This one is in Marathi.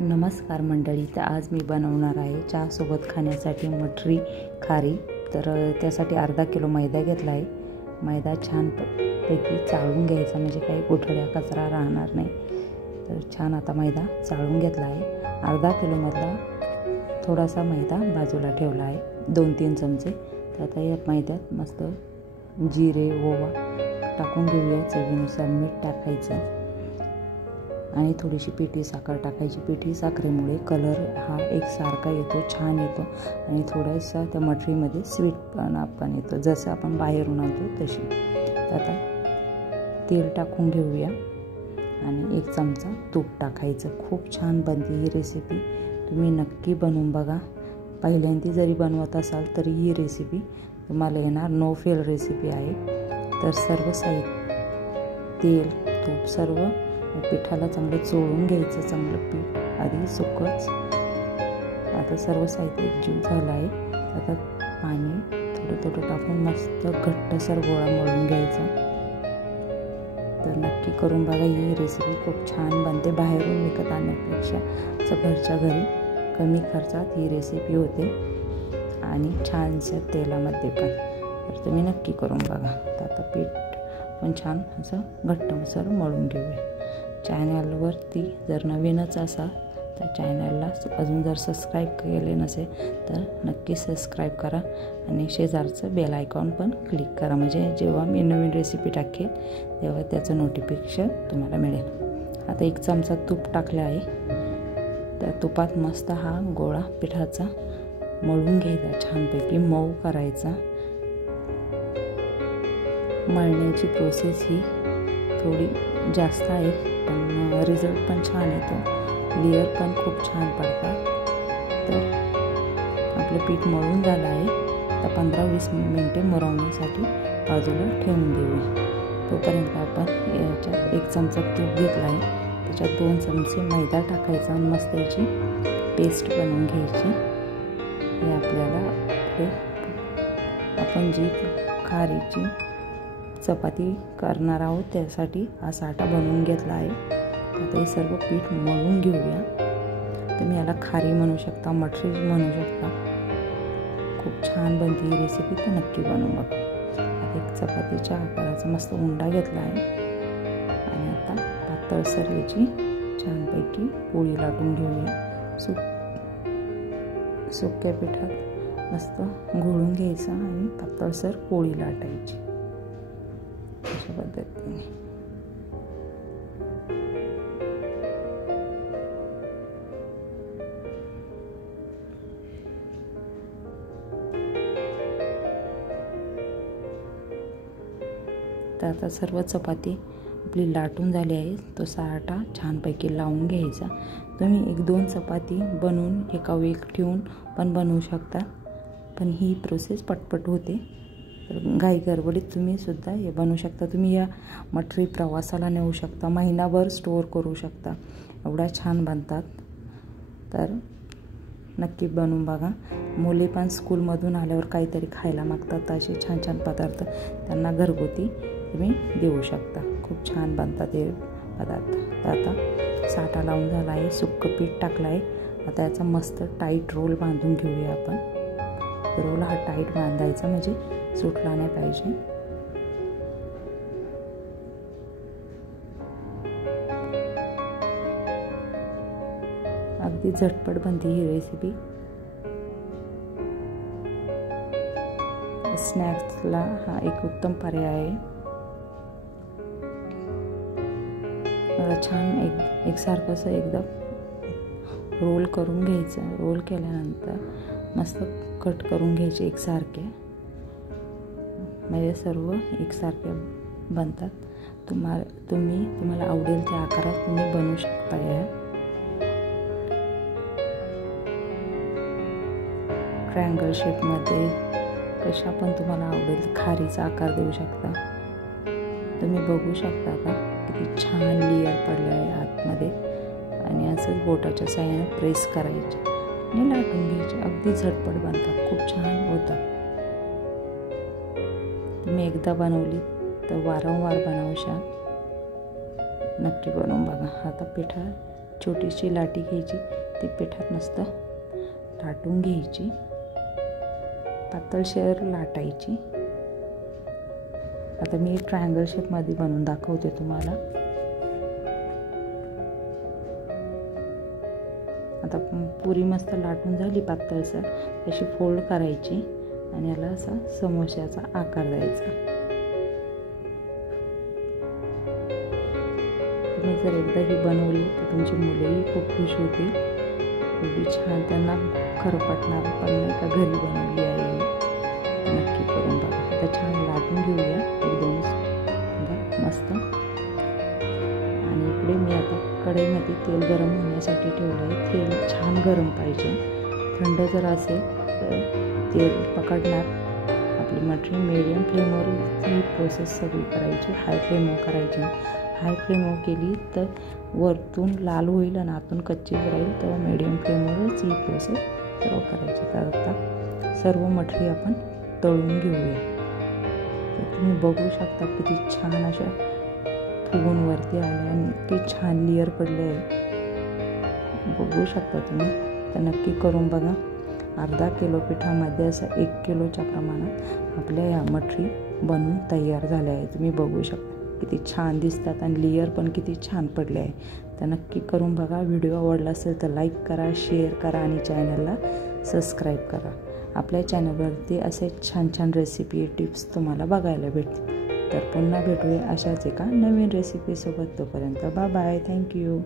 नमस्कार मंडळी. तर आज मी बनवणार आहे चहासोबत खाण्यासाठी मठरी खारी. तर त्यासाठी अर्धा किलो मैदा घेतला आहे. मैदा छानपैकी चाळून घ्यायचा, म्हणजे काही गुठळ्या कचरा राहणार नाही. तर छान आता मैदा चाळून घेतला आहे. अर्धा किलोमधला थोडासा मैदा बाजूला ठेवला आहे, 2-3 चमचे. तर आता या मैद्यात मस्त जिरे, ओवा टाकून घेऊया. चवीनुसार मीठ टाकायचं आणि थोडीशी पिठी साखर टाकायची. पिठी साखरेमुळे कलर हा एकसारखा येतो, छान येतो आणि थोडासा त्या मठरीमध्ये स्वीटपणा पण येतो, जसं आपण बाहेरून आणतो तशी. आता तेल टाकून घेऊया आणि 1 चमचा तूप टाकायचं. खूप छान बनते ही रेसिपी, तुम्ही नक्की बनवून बघा. पहिल्यांदा जरी बनवत असाल तरी ही रेसिपी तुम्हाला येणार, नो फेल रेसिपी आहे. तर सर्व तेल, तूप सर्व पिठाला चांगलं चोळून घ्यायचं. चांगलं पीठ आधी सुकंच. आता सर्व साहित्य एकजीव झालं आहे. आता पाणी थोडं थोडं टाकून मस्त घट्टसर गोळा मळून घ्यायचा. तर नक्की करून बघा, ही रेसिपी खूप छान बनते. बाहेरून विकत आणण्यापेक्षा घरच्या घरी कमी खर्चात ही रेसिपी होते आणि छानशा तेलामध्ये पण. तर तुम्ही नक्की करून बघा. तर आता पीठ पण छान असं घट्टसर मळून घेऊया. चॅनलवरती जर नवीनच असाल तर चॅनलला अजून जर सबस्क्राईब केले नसेल तर नक्की सबस्क्राईब करा आणि शेजारचं बेल आयकॉन पण क्लिक करा, म्हणजे जेव्हा मी नवीन रेसिपी टाकेल तेव्हा त्याचं नोटिफिकेशन तुम्हाला मिळेल. आता 1 चमचा तूप टाकलं आहे. त्या तुपात मस्त हा गोळा पिठाचा मळून घ्यायचा, छानपैकी मऊ करायचा. मळण्याची प्रोसेस ही थोडी जास्त आहे, पण रिझल्ट पण छान येतो. लेयर पण खूप छान पडतात. तर आपलं पीठ मळून झालं आहे. तर 15-20 मिनिटे मुरवण्यासाठी बाजूला ठेवून देऊया. तोपर्यंत आपण याच्यात 1 चमचा तूप घेतला आहे, त्याच्यात 2 चमचे मैदा टाकायचा आणि मस्त याची पेस्ट बनवून घ्यायची. हे आपल्याला आपण जी खारीची चपाती करणार आहोत त्यासाठी हा साठा बनवून घेतला आहे. आता हे सर्व पीठ मळून घेऊया. तुम्ही याला खारी म्हणू शकता, मठरी म्हणू शकता. खूप छान बनते ही रेसिपी, तर नक्की बनवून बघा. आता 1 चपातीच्या आकाराचा मस्त उंडा घेतला आहे आणि आता पातळसर याची छानपैकी पोळी लाटून घेऊया. सुक्या पिठात मस्त घोळून घ्यायचा आणि पातळसर पोळी लाटायची अशा पद्धतीने. तर आता सर्व चपाती आपली लाटून झाली आहे. तो साठा छानपैकी लावून घ्यायचा. तुम्ही 1-2 चपाती बनवून एका वेळ ठेवून पण बनवू शकता, पण ही प्रोसेस पटपट होते. तर घाई गडबडीत तुम्ही सुद्धा हे बनवू शकता. तुम्ही या मठरी प्रवासाला नेऊ शकता, महिनाभर स्टोअर करू शकता, एवढ्या छान बनतात. तर नक्की बनवून बघा. मुले पण स्कूलमधून आल्यावर काहीतरी खायला मागतात, असे छान छान पदार्थ त्यांना घरगुती तुम्ही देऊ शकता. खूप छान बनतात हे पदार्थ. तर आता साठा लावून झाला आहे, सुक्कं पीठ टाकलं आहे. आता याचा मस्त टाईट रोल बांधून घेऊया आपण. रोल हा टाईट बांधायचा, म्हणजे सुटला नाही पाहिजे. अगदी झटपट बनते ही रेसिपी. स्नॅक्सला हा एक उत्तम पर्याय आहे. छान एकसारखं असं एकदम रोल करून घ्यायचं. रोल केल्यानंतर मस्त कट करून घ्यायचे एकसारखे, म्हणजे सर्व एकसारखे बनतात. तुम्हाला आवडेल त्या आकारात तुम्ही बनवू शकता. या ट्रायंगल शेपमध्ये कशा पण तुम्हाला आवडेल खारीचा आकार देऊ शकता. तुम्ही बघू शकता का किती छान लेयर पडले आहे आतमध्ये. आणि असंच बोटाच्या साहाय्याने प्रेस करायचे आणि लाटून घ्यायचे. अगदी झटपट बनतात, खूप छान होतात. तुम्ही एकदा बनवली तर वारंवार बनवशाल. नक्की बनवून बघा. आता छोटीशी लाटी घ्यायची, ती पिठात मस्त लाटून घ्यायची, पातळशर लाटायची. आता मी ट्रायंगल शेपमध्ये बनवून दाखवते तुम्हाला. आता पुरी मस्त लाटून झाली पातळसर, अशी फोल्ड करायची आणि याला असा समोश्याचा आकार द्यायचा. तुम्ही जर एकदा ही बनवली तर तुमची मुलंही खूप खुश होतील. एवढी छान त्यांना खरं पटणार पण नाही का घरी बनवली आहे. नक्की करून बघा. आता छान लाटून घेऊया एकदम मस्त. आणि इकडे मी आता कढईमध्ये तेल गरम होण्यासाठी ठेवलं आहे. तेल छान गरम पाहिजे. थंड जर असेल तर तेल पकडणार. आपली मटरी मीडियम फ्लेमवर ही प्रोसेस सगळी करायची. हाय फ्लेमवर करायची. हाय फ्लेमवर केली तर वरतून लाल होईल आणि आतून कच्ची राहील. तर मीडियम फ्लेमवरच ही प्रोसेस सर्व करायची. तर आता सर्व मटरी आपण तळून घेऊया. तर तुम्ही बघू शकता किती छान अशा फुगून वरती आल्या आणि इतके छान लेअर पडले आहे. बघू शकता तुम्ही. तर नक्की करून बघा. अर्धा किलो पिठामध्ये असं 1 किलोच्या प्रमाणात आपल्या या मटरी बनवून तयार झाल्या आहे. तुम्ही बघू शकता किती छान दिसतात आणि लेअर पण किती छान पडले आहे. तर नक्की करून बघा. व्हिडिओ आवडला असेल तर लाईक करा, शेअर करा आणि चॅनलला सबस्क्राईब करा. आपल्या चॅनलवरती असे छान छान रेसिपी टिप्स तुम्हाला बघायला भेटतील. तर पुन्हा भेटूया अशाच एका नवीन रेसिपीसोबत. तोपर्यंत बाय बाय. थँक्यू.